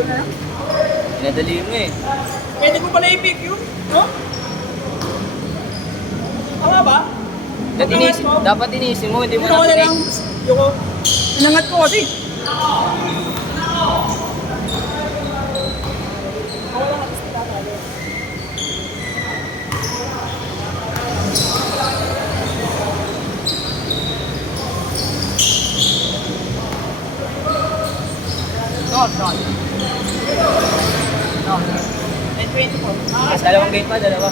ko na lang. Pinadali mo eh. Pwede ko pala i-pick yun, no? Tama ba? Dapat inisin mo, hindi mo Pero wala na lang. Yung nangat ko kasi. No. And 24. Dalawang game pa, dalawa.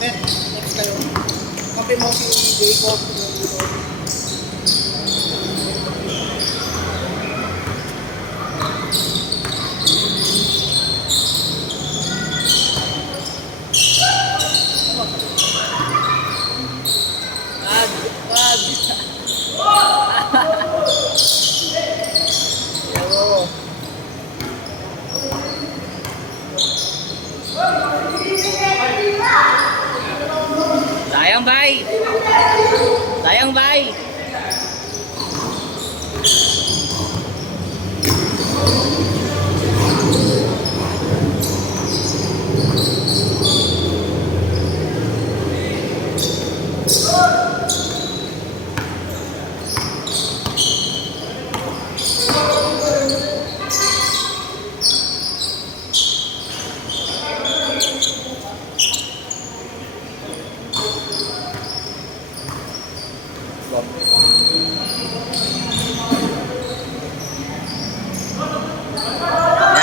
Next kayo. Kape mo si Jacob. Sayang, bay! Sayang, bay!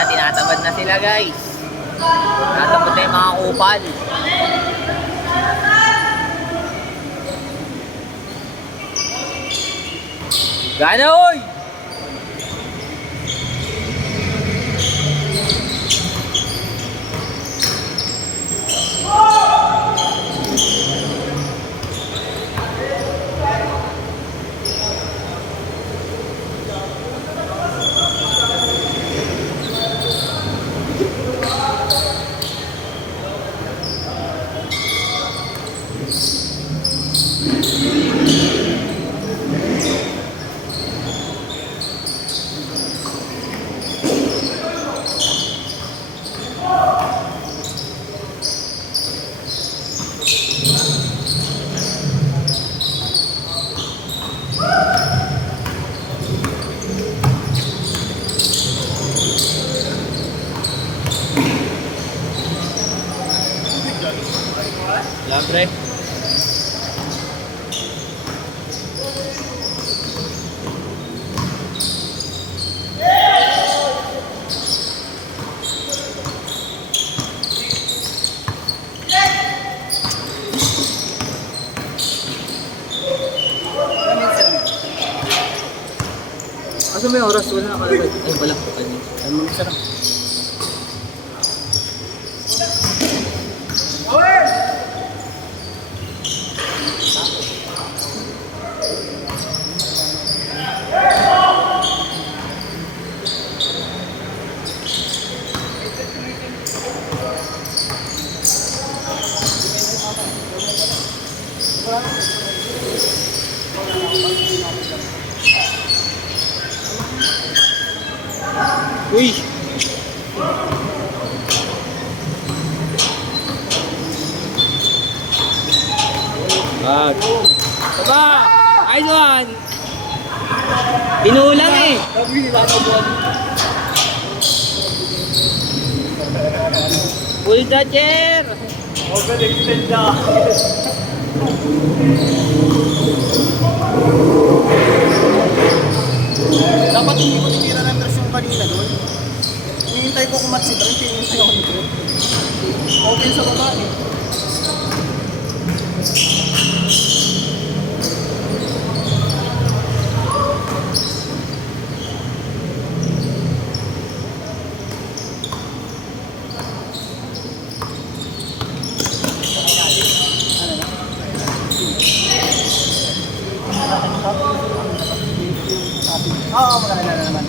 Tinatamad na sila, guys. Tinatamad na yung mga kupal. Gana, oy! Lambre. mo yung oras, wala nakalagay. Ay, wala. Ano mo sarap? Uy! Bag. Baba! Ayos one! Pinulang eh! Pull the chair! Overextend na. Dapat hindi ko tinira ng dress yung kanina doon. Hinihintay ko kumat si Trent, hinihintay ako ni Trent. Open sa baba eh. Oo, maganda na naman.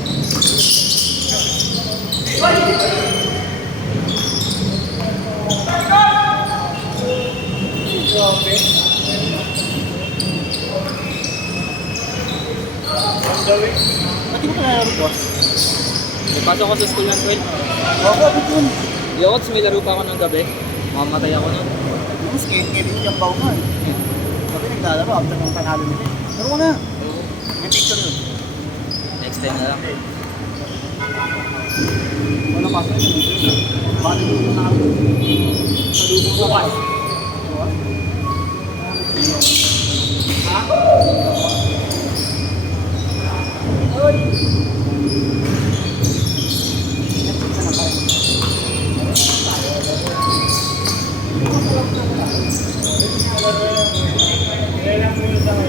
Ba't hindi ko nalaro, boss? Pasok ako sa school ng 12. Oo, abot yun. Di ako, may laro pa ako ng gabi. Mamamatay ako nun. Yung skate, kailan yung baw nga eh. Sabi naglalaro, after ng panalo nila eh. Laro ko na. May picture yun. Next time na lang. Wala pa sa'yo. Bakit yung na kami? Salubong ko ka.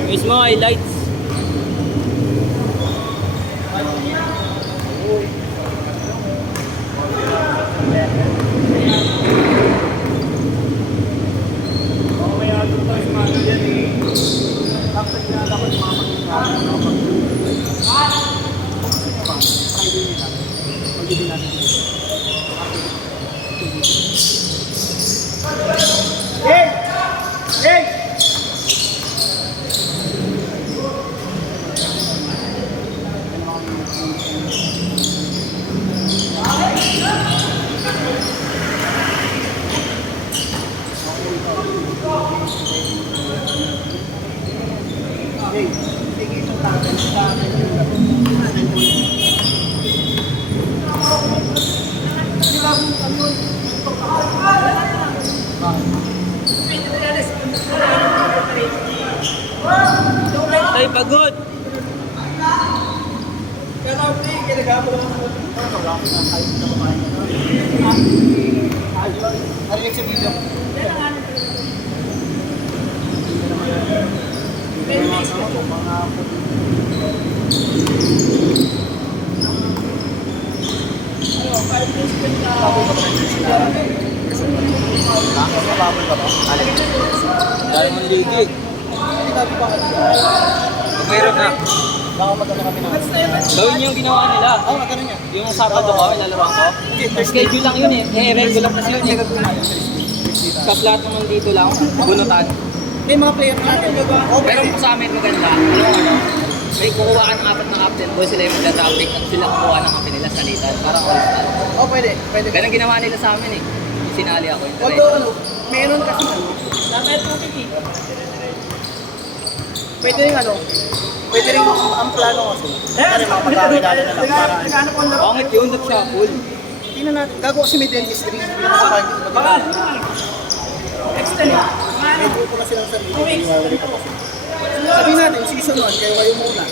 Mismo highlights. Hey! Hey! Hey, sige itong tatay sa akin yung tatay mo. Di ba kung ano? Tay, pagod! Arinig sa video. Dahil mong ligi. Mayroon na. Baka magkano kami na. Gawin yung ginawa nila. Oo, magkano niya? Yung Sabado ko, lalaroan ko. Schedule lang yun eh. Regular kasi yun eh. Kasi lahat naman dito lang. Bunutan. Hindi, mga player natin. Pero sa amin maganda. May kukuha ka ng apat na captain boy, sila yung magta-topic at sila kukuha ng kape nila salitan. Parang all-star. Oo, pwede. Pwede. Ganun ginawa nila sa amin eh. Sinali ako yung Although, ano, meron kasi ano. Pwede rin ano. Pwede rin ang plano kasi. Kasi makapagkakilala na lang para. Pangit yun, nag-shuffle. Tingnan natin. Gago kasi may dentistry. Extend. May grupo na silang sarili. Iwawali pa kasi. Sabihin natin, season 1, kayo kayo muna.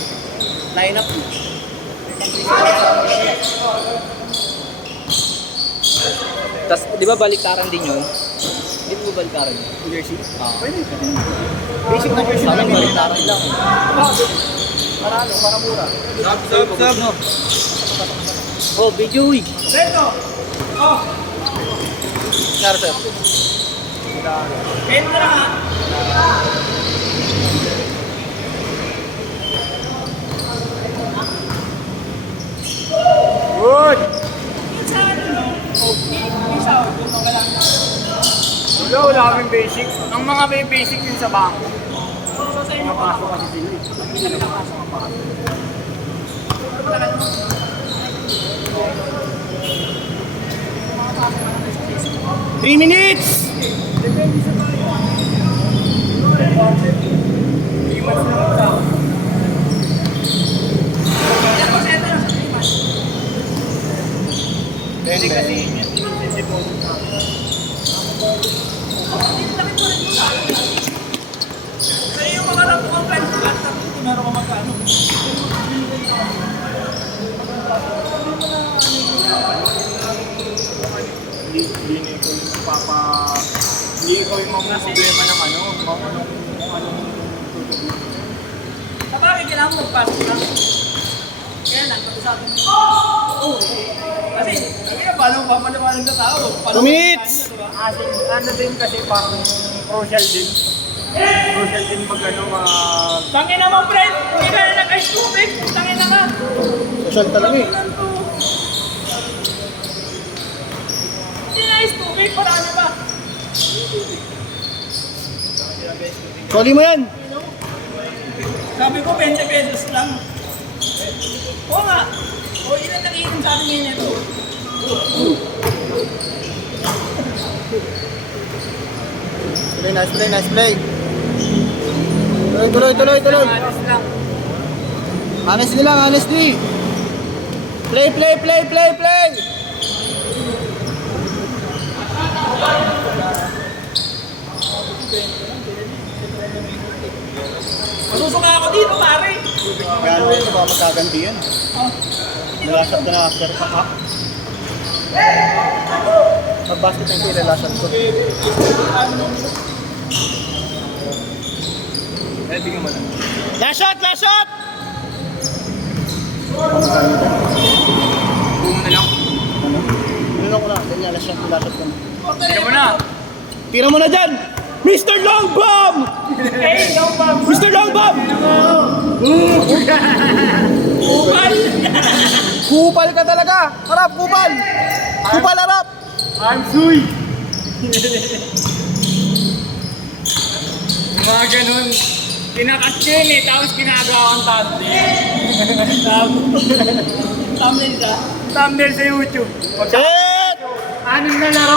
Line up mo. Tapos, di ba baliktaran din yun? Hindi mo baliktaran yun? Jersey? Oo. Pwede, pwede naman. Basic na jersey Sa amin namin. baliktaran lang. Para ano, para mura. Sab. Oh, video eh. Reto! Oh! Kaya sir. Kahit na lang ha. Good! Sa ano no? Isa, kung mga lang. Wala kaming basic. Ang mga may basic din sa bangko. So sa inyo pa. Pasok kasi sila eh. Hindi na nakapasok ang pasok. Ano ba talaga? Mga pasok na lang sa Facebook. 3 minutes! Depende sa tayo. Iwas na lang daw. Ilang porsyento lang sa 3 months? Hindi kasi yun yung deposit na. Kaya yung mga napukang friends ko lahat natin, kung meron ka magkano. Hindi na ikaw yung papa... Hindi ikaw yung mga problema ng ano. Kung anong tutubusin. Sa bagay, kailangan mo magpasok lang. Kaya lang, pag-usapin mo. Oo. Kasi, sabi nga, paano papaliwanag sa tao? 2 minutes! Ano din kasi parang crucial din. Crucial din mag ano, Tangin naman, friend! Hindi ka na nag-ice tubig! Tangin naman! social talaga eh. Hindi na ice tubig, parami pa! Soli mo yan! Sabi ko, 20 pesos lang. Oo nga! O, ilan nakiinom sa atin ngayon ito? Nice play. Tuloy. Alis lang. Honestly. Play. Masusuka ako dito, pare! Gano'n yun, baka magkaganti yan. Oh. Nalasap ka na after pa ka. Mag-basket yung sila, lasap ko. Bigyan mo lang. Last shot! Bumo na lang. Ano ko na, ganyan, last shot ko na. Bigyan mo na. Tira mo na dyan! Mr. Long Bomb! Hey, no problem! Mr. Long Bomb! Kupal! Kupal ka talaga! Harap, kupal! Kupal, harap! Ansuy! Mga ganun. Tinakas yun eh, tapos ginagawa ang Thumbnail ka? thumbnail sa YouTube. Set! 6 na laro